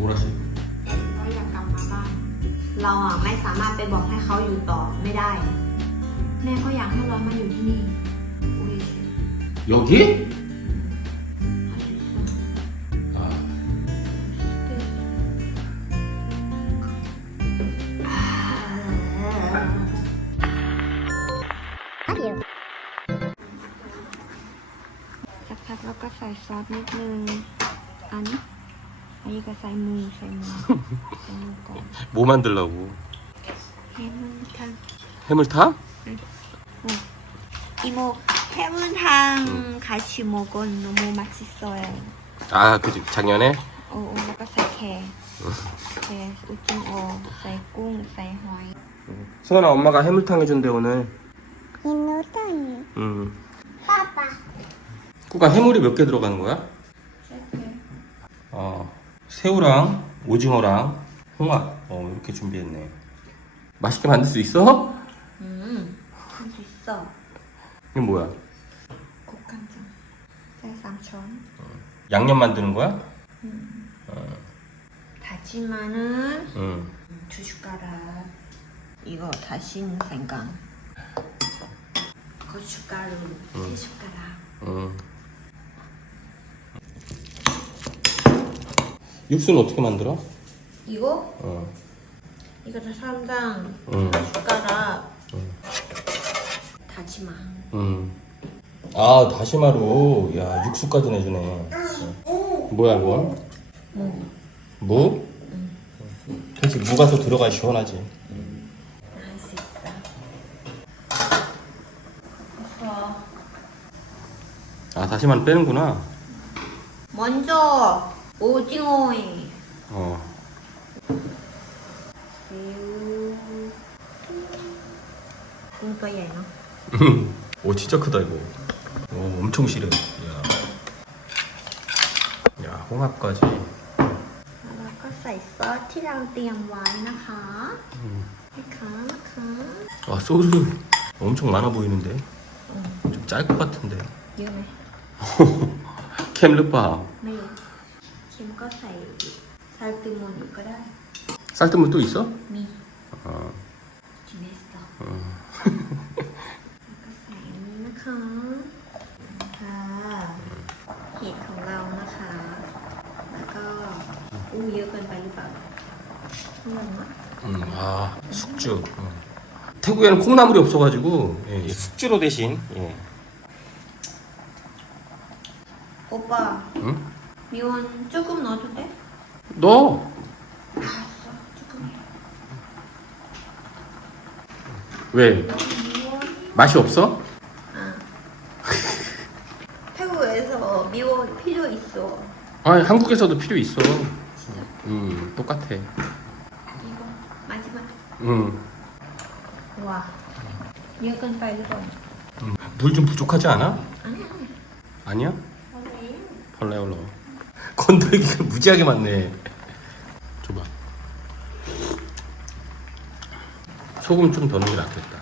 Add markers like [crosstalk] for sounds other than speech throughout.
뭐라시? เราอยากกลับมาบ้าน เราอ่ะไม่สามารถไปบอกให้เขาอยู่ต่อไม่ได้ แม่ก็อยากให้เรามาอยู่ที่นี่อุ้ย 여기? 아, 아니요. สักพักแล้วก็ใส่ซอสนิดนึง อันนี้ 아이가 쌀무 쌀무 쌀무탕 뭐 만들라고? 해물탕 해물탕? 어. 이모 해물탕 같이 먹은 너무 맛있어요. 아, 그지 작년에? 어, 엄마가 쌀해. 네, 오징어, 쌀กุ้, 쌀화이. 승원아 엄마가 해물탕 해준대 오늘. 해물탕. 음. 빠빠. 꾸가 해물이 몇 개 들어가는 거야? 어, 새우랑 오징어랑 홍합. 어, 이렇게 준비했네. 맛있게 만들 수 있어? 음, 할수 있어. 이게 뭐야? 국간장. 쌀삼촌. 양념 만드는 거야? 다진 마늘 응. 두 숟가락. 이거 다진 생강. 고춧가루 세 숟가락. 응. 육수는 어떻게 만들어? 이거 어. 이거 다 응. 한 숟가락. 다지마. 음. 아 다시마로 야 육수까지 내주네. 뭐야 이건? 무. 무? 그렇지 무가 더 들어가야 시원하지. 할 수 있어. 됐어. 아 다시마는 빼는구나. 먼저 오징어에 어. 새우. 꿈ตัวใหญ่เนาะ [laughs] 오 진짜 크다 이거. 오 엄청 실해. 야. 야 홍합까지. แล้วก็ใส่ซอสที่เราเตรียมไว้นะคะนะคะนะคะ 와 소스 엄청 많아 보이는데. 좀 짤 것 같은데. เยอะไหม 캠르파 [laughs] ไม่ เยอะเค็มก็ใส่ซาลตูโมนอีกก็ได้ 쌀뜨물 또 있어? มี 어. จิเนสต่อแล้วก็ใส่อันนี้นะคะค่ะเห็ดของเรานะคะ แล้วก็อู้เยอะเกินไปหรือเปล่าข้างหลังอะ 음, 아 숙주. 음. 태국에는 콩나물이 없어가지고 예, 이 숙주로 대신 예. 오빠 응? 미원 조금 넣어도 돼? 넣어. 알았어, 조금. 왜? 맛이 없어? 아. [laughs] 태국에서 미원 필요 있어. 아니 한국에서도 필요 있어. 진짜? 음 똑같아. 이거 마지막. 음. 와. 약간 빨간. 물 좀 부족하지 않아? 아니야. 아니야? 아니. 벌레 올라. 건더기가 무지하게 많네. 줘봐. 소금 좀 더 넣는 게 낫겠다.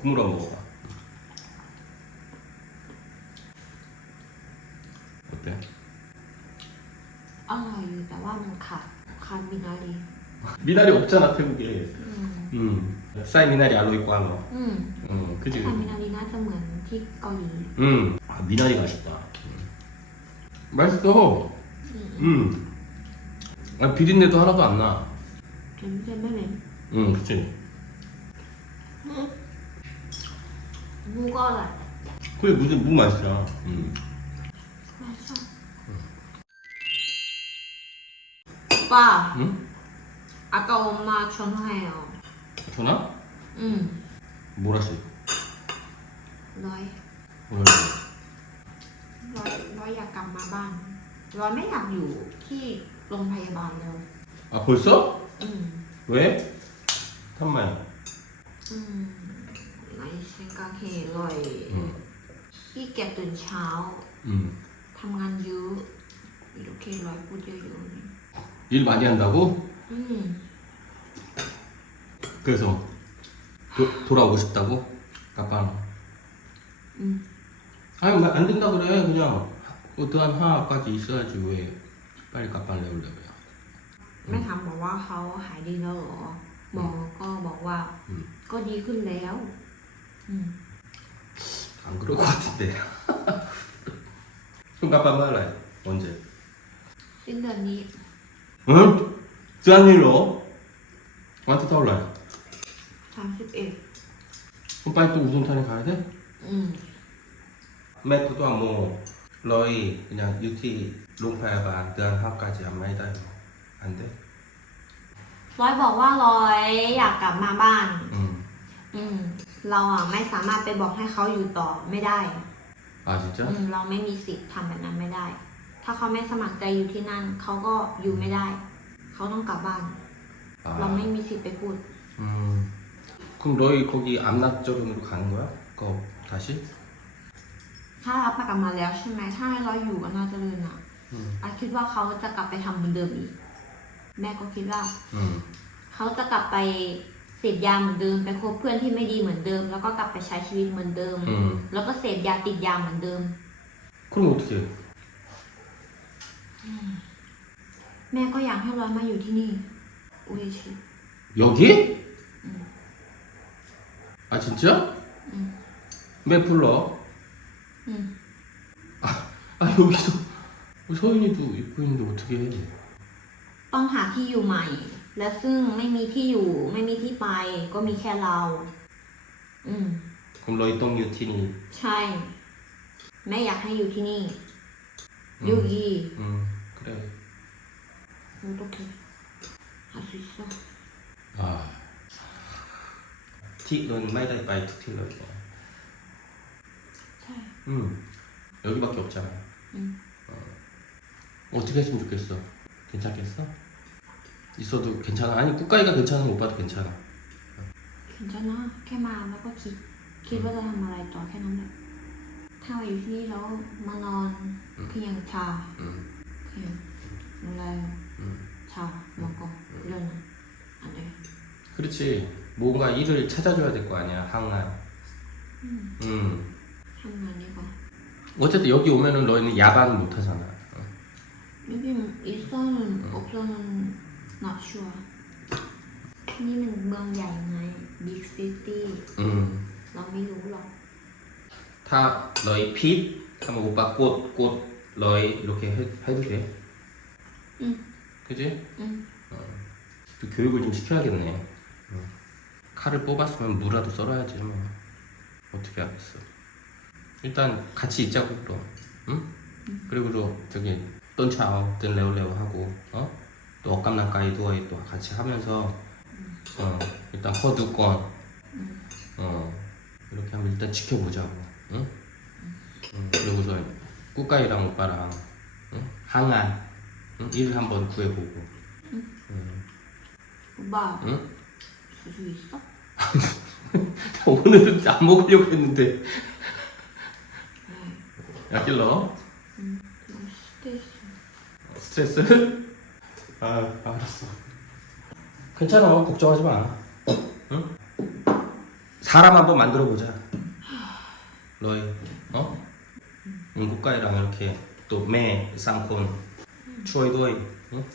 국물 한번 먹어봐. 어때? อร่อยอยู่แต่ว่ามันขาดขาดมินารี 미나리 없잖아 태국에. อืม 음. 쌀 미나리 알로 있고 하노. อืม 응, 그지. ขาดมินารีน่าจะเหมือนที่เกาหลี 응. 아, 미나리 맛있다. 음. 맛있어. 응. 아, 비린내도 하나도 안 나. เห็นเป็นไม่เหม็น 응, 그치. มูก็อร่อย 그래, 무슨 무 맛이야. 응. 맛있어 오빠 응? 아까 엄마 전화해요 전화? 응 뭐라시? ร้อย 뭐라 ร้อยร้อยอยากกลับมาบ้านร้อยไม่อยากอยู่ที่โรงพยาบาลแล้ว 아, 벌써? อืม 왜? 잠깐만. อืมในเชิงกางเขนลอย 응. ที่แกยจตื่นเช้า 응. ทำงานเยอะ이렇게ลอยพูดเยอะๆนี่ 일 많이 한다고? อืม 그래서 도, 돌아오고 싶다고? 가빠노. 응. 아니 뭐안 된다 그래 그냥 어떠한 하나까지 있어야지 왜 빨리 가빠를 내려고요. แม่ถามบอกว่าเขาหายดีแล้วเหรอหมอก็บอกว่า อืม ก็ดีขึ้นแล้วอืม 안 그럴 것 같은데. [laughs] 그럼 가빠 뭐할래? 언제? สิ้นเดือนนี้ 응? 짠 일로? 완전 타올라요. ามสิบเอ็ดมันไปตู่ตรงธนาคารเด้ไหมแม่คุณต้องโมลอยอย่างอยู่ที่โรงพยาบาลเดินภาพการจะไม่ได้อันเด้อร้อยบอกว่าร้อยอยากกลับมาบ้าน อืมอมเราอะไม่สามารถไปบอกให้เขาอยู่ต่อไม่ได้ อาจจะอืม เราไม่มีสิทธิ์ทำแบบนั้นไม่ได้ ถ้าเขาไม่สมัครใจอยู่ที่นั่น เขาก็อยู่ไม่ได้ เขาต้องกลับบ้านเราไม่มีสิทธิ์ไปพูด อืม 그럼 너희 거기 암락저론으로 가는 거야? 거 다시? ถ้าเราไปกลับมาแล้วใช่ไหม ถ้าให้เราอยู่กันน่าจะเริญอ่ะ 응. อาคิดว่าเขาจะกลับไปทำเหมือนเดิมอีก แม่ก็คิดว่า 응. เขาจะกลับไปเสพยาเหมือนเดิม ไปคบเพื่อนที่ไม่ดีเหมือนเดิม แล้วก็กลับไปใช้ชีวิตเหมือนเดิม 응. แล้วก็เสพยาติดยาเหมือนเดิม 그럼 어떻게? 해? แม่ก็อยากให้ร้อยมาอยู่ที่นี่ อุ้ยชิ 여기? 응. 아 진짜? 응. 왜 불러? อืม 아 여기서 서인이도 입고 있는데 어떻게 해? ต้องหาที่อยู่ใหม่ และซึ่งไม่มีที่อยู่ ไม่มีที่ไป ก็มีแค่เรา อืม 그럼 너희 똥 유티니 ใช่ แม่อยากให้อยู่ที่นี่ 응. ยูกี 응 그래 โอเคหาซิโ ซ 아 티는 마이다이 바이 툭 튀어 ใช่ 응 여기밖에 없잖아 응. 어. 어떻게 했으면 좋겠어? 괜찮겠어? 있어도 괜찮아 아니 국가이가 괜찮으면 오빠도 괜찮아 ถึงจะนะแค่มาแล้วก็คิด คิดว่าจะทำอะไรต่อแค่นั้นแหละถ้ามาอยู่ที่นี่แล้วมานอนเพียงชา 응 เพียงโรงแรม 응. ชาแล้วก็เรื่องอันเดียว 그렇지 뭔가 일을 찾아줘야 될 거 아니야 항나 อืม 응 ทำงานนี้ก่อน 어쨌든 여기 오면은 너희는 야반은 못 하잖아 어. 요즘 일선은 없어는 not sure ที่นี่มันเมืองใหญ่ไง big city 응 เราไม่รู้หรอก 다 너희 핏 하면 오빠 꽃, 꽃 너희 이렇게 해, 해도 돼? 응. 그지? อืม 또 교육을 좀 시켜야겠네 응. 칼을 뽑았으면 무라도 썰어야지 뭐 어떻게 하겠어 일단 같이 있자고 그럼 응? 그리고 또 저기 떤차오 뜬 레오레오 하고 어? 또 억감난까이 두어이 또 같이 하면서 어 일단 허두권 어 이렇게 한번 일단 지켜보자고 응? 응, 그리고서 꾸까이랑 오빠랑 응? 항안 응? 일 한번 구해보고 응. 오빠 응? 수수 있어? [laughs] 오늘은 안 먹으려고 했는데 네야 킬러 너무 스트레스 스트레스? 아 알았어 괜찮아 걱정하지 마 응? 사람 한번 만들어 보자 너희 어? 응, 국가이랑 이렇게 또매 쌍콘 추어이 도이 응?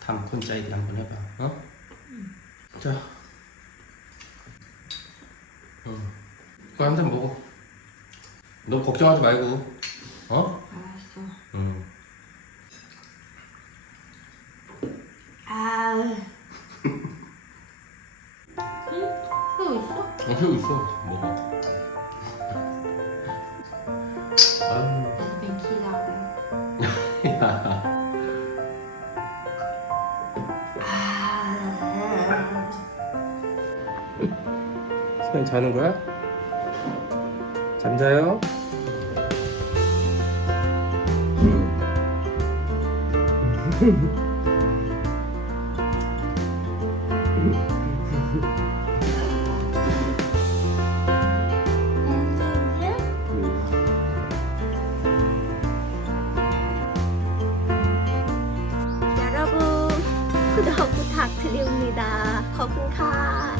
탐콘 짜이디 한번 해봐 어? 자 응. 그거 한 잔 먹어 너 걱정하지 말고 어? 알았어 응. 아 응? 또 있어? 어, 새우 있어. 먹어. 아유, 나도 뱅키라고 아 그냥 자는 거야? 잠자요? 여러분 구독 부탁드립니다. 거북아.